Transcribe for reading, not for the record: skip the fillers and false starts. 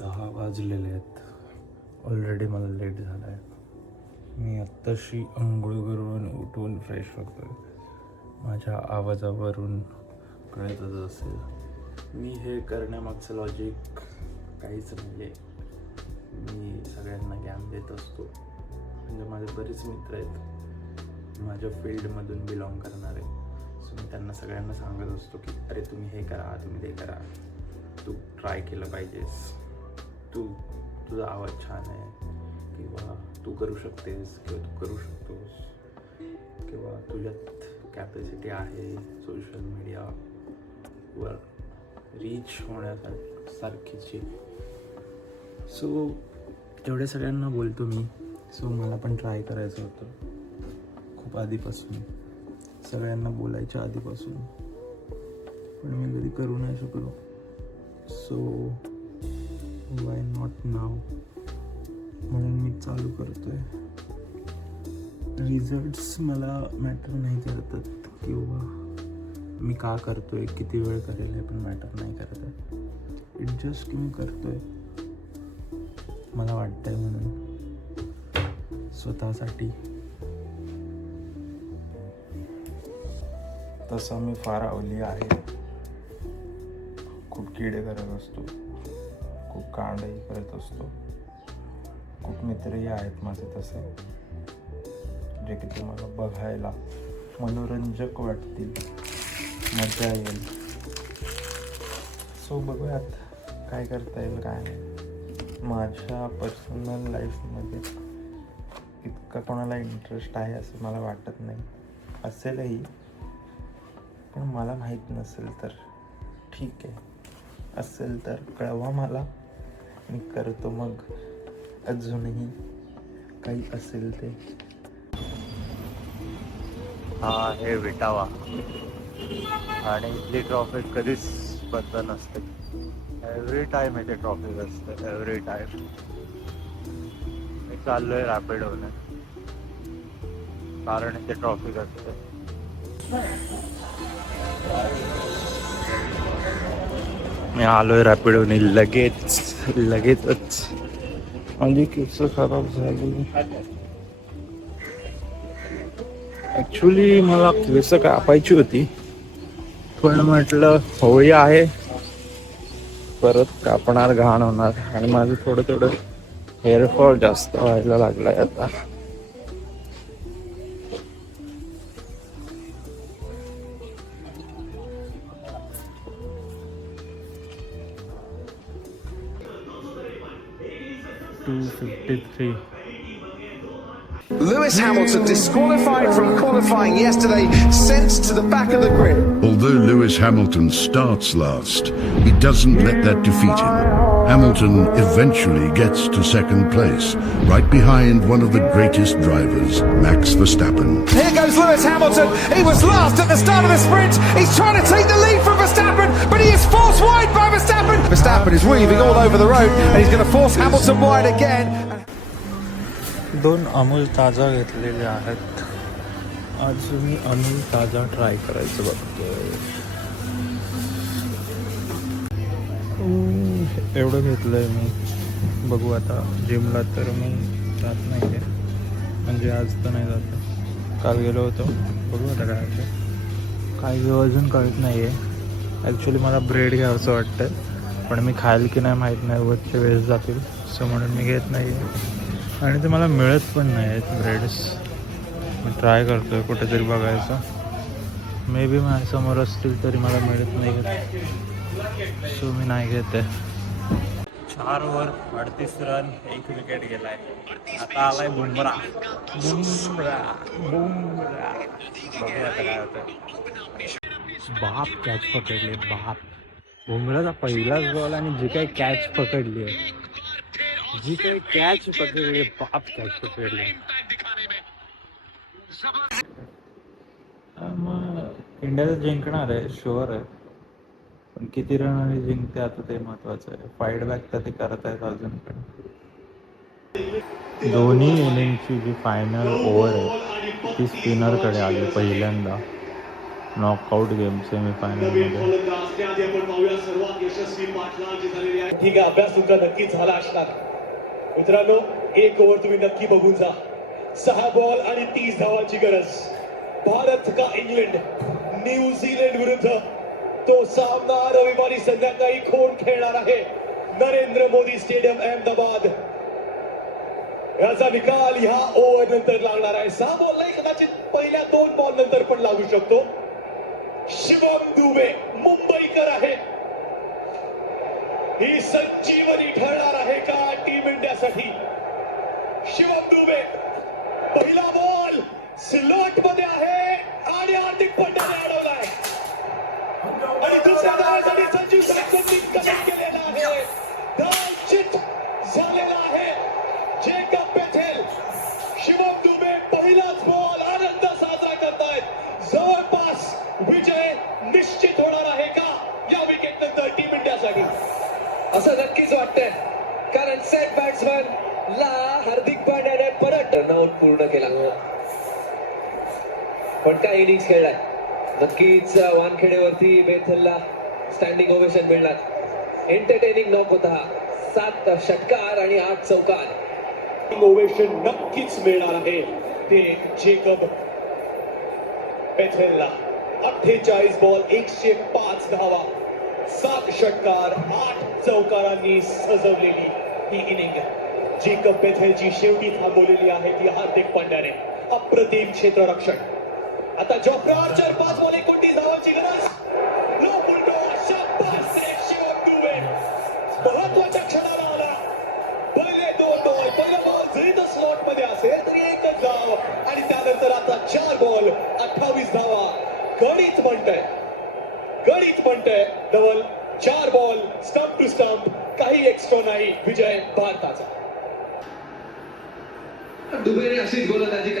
10 वाजलेले आहेत. ऑलरेडी मला लेट झाला आहे. मी आत्ताशी आंघोळ करून उठून फ्रेश होतो आहे. माझ्या आवाजावरून कळतच असेल. मी हे करण्यामागचं लॉजिक काहीच नाही आहे. मी सगळ्यांना ज्ञान देत असतो. म्हणजे माझे बरेच मित्र आहेत माझ्या फील्डमधून बिलॉंग करणारे. सो मी त्यांना सगळ्यांना सांगत असतो की अरे तुम्ही हे करा, तुम्ही ते करा, तू ट्राय केलं पाहिजेस, तुझा आवाज छान आहे, किंवा तू करू शकतेस, किंवा तू करू शकतोस, किंवा तुझ्यात कॅपॅसिटी आहे सोशल मीडियावर रीच होण्यासारखीची. सो तेवढ्या सगळ्यांना बोलतो मी. सो मला पण ट्राय करायचं होतं खूप आधीपासून, सगळ्यांना बोलायच्या आधीपासून, पण मी कधी करू नाही शकलो. सो वाय नॉट नाव, म्हणून मी चालू करतोय. रिझल्ट्स मला मॅटर नाही करतात, किंवा मी का करतोय, किती वेळ करेल हे पण मॅटर नाही करत आहे. इट जस्ट की मी करतोय मला वाटतंय म्हणून, स्वतःसाठी. तसं मी फार अवली आहे. खूप किडे करत असतो, खूप कांडही करत असतो. खूप मित्रही आहेत माझे तसे, जे की तुम्हाला बघायला मनोरंजक वाटतील, मजा येईल. सो बघूयात काय करता येईल काय नाही. माझ्या पर्सनल लाईफमध्ये इतका कोणाला इंटरेस्ट आहे असं मला वाटत नाही. असेलही, पण मला माहीत नसेल तर ठीक आहे. असेल तर कळवा मला, मी करतो मग अजूनही काही असेल ते. हा आहे विटावा, आणि इथली ट्रॉफिक कधीच बंद नसते. एव्हरी टाईम इथे ट्रॉफिक असते, एव्हरी टाईम. मी चाललोय रॅपिडोने, कारण इथे ट्रॉफिक असते. मी आलोय रॅपिडोने लगेचच. माझी केस खराब झाली. ॲक्च्युली मला केस कापायची होती, पण म्हटलं होळी आहे, परत कापणार घाण होणार, आणि माझं थोडं हेअरफॉल जास्त व्हायला लागलाय आता. Lewis Hamilton disqualified from qualifying yesterday, sent to the back of the grid. Although Lewis Hamilton starts last, he doesn't let that defeat him. Hamilton eventually gets to second place, right behind one of the greatest drivers, Max Verstappen. Here goes Lewis Hamilton. He was last at the start of the sprint. He's trying to take the lead from Verstappen, but he is forced wide by Verstappen. Verstappen is weaving all over the road, and he's going to force Hamilton wide again. 2 Amul ताजा घेतलेले आहेत. आज मी अमूल ताजा try करायचं बघतोय. एवढं घेतलंय मी. बघू आता. जिमला तर मी जात नाही आहे, म्हणजे आज तर नाही जात. काल गेलो होतो. बघू आता काय घेऊ अजून कळत नाही आहे. ॲक्च्युली मला ब्रेड घ्यावंसं वाटतं, पण मी खायला की नाही माहीत नाही, वरचे वेळेस जातील. सो म्हणून मी घेत नाही आहे, आणि ते मला मिळत पण नाही आहेत ब्रेड्स. मी ट्राय करतो आहे कुठेतरी बघायचं. मे बी माझ्यासमोर असतील तरी मला मिळत नाही आहेत, सो मी नाही घेत आहे. 4 ओव्हर 38 रन, 1 विकेट गेलाय. आता आलाय बुमरा. बघू आता काय होतं. बाप कॅच पकडले, बाप. बुमराचा पहिलाच बॉल, आणि जी काही कॅच पकडली आहे, बाप कॅच पकडले. मग इंडिया जिंकणार आहे, शुअर आहे, पण किती रनाने जिंकते आता ते महत्वाचं आहे. फाईट बॅक तर ते करत आहेत अजून पण. दोन्ही इनिंगची जी फायनल ओव्हर आहे ती स्पिनरकडे आली पहिल्यांदा. नॉकआउट गेम सेमीफायनलमध्ये. ठीक आहे, अभ्यास तुमचा नक्कीच झाला असणार. मित्रांनो, एक ओव्हर तुम्ही नक्की बघून जा. 6 बॉल आणि 30 धावांची गरज. भारत का इंग्लंड न्यूझीलंड विरुद्ध तो सामना रविवारी संध्याकाळी कोण खेळणार आहे? नरेंद्र मोदी स्टेडियम अहमदाबाद. याचा निकाल ह्या ओव्हर नंतर लागणार आहे. 6 बॉल नाही, कदाचित पहिल्या 2 बॉल नंतर पण लागू शकतो. शिवम दुबे मुंबईकर आहे. ही संजीवनी ठरणार आहे का टीम इंडियासाठी? शिवम दुबे पहिला बॉल स्लॉट मध्ये आहे आणि हार्दिक पंड्याने अडवलाय आणि दुसऱ्या धावासाठी संजू सॅमसननी कनेक्ट केलेला आहे. धावचित झालेला आहे जेकब बेथेल. शिवम दुबे पहिलाच बॉल आनंद साजरा करतायत. जवळपास विजय निश्चित होणार आहे का या विकेट नंतर टीम इंडियासाठी? असं नक्कीच वाटतंय, कारण सेट बॅट्समन ला हार्दिक पांड्याने परत रनआउट पूर्ण केला. पण काय इनिंग्स खेळलाय. नक्कीच वानखेडेवरती बेथलला स्टँडिंग ओवेशन मिळणार. एंटरटेनिंग नॉक होता. 7 षटकार आणि 8 चौकार. ओवेशन नक्कीच मिळणार आहे ते जेकब बेथेलला. 48 बॉल 105 धावा, 7 षटकार, 8 चौकारांनी सजवलेली ही इनिंग जेकब बेथेलची शेवटी थांबवलेली आहे ती हार्दिक पांड्याने. अप्रतिम क्षेत्ररक्षण. आता जॉफ्रा आर्चर 5 बॉल 29 धावांची गरज. लो फुलटो शाबास रे शिवम दुबे. महत्वाच्या क्षणाला आला. पहिले 2 बॉल, पहिला बॉल जरी तो स्लॉट मध्ये असेल तरी एकच धाव आणि त्यानंतर आता 4 बॉल 28 धावा. गणित म्हणतंय धवल. 4 बॉल स्टंप टू स्टंप, काही एक्स्ट्रा नाही. विजय भारताचा. दुबेने अशीच गोलंदाजी करायला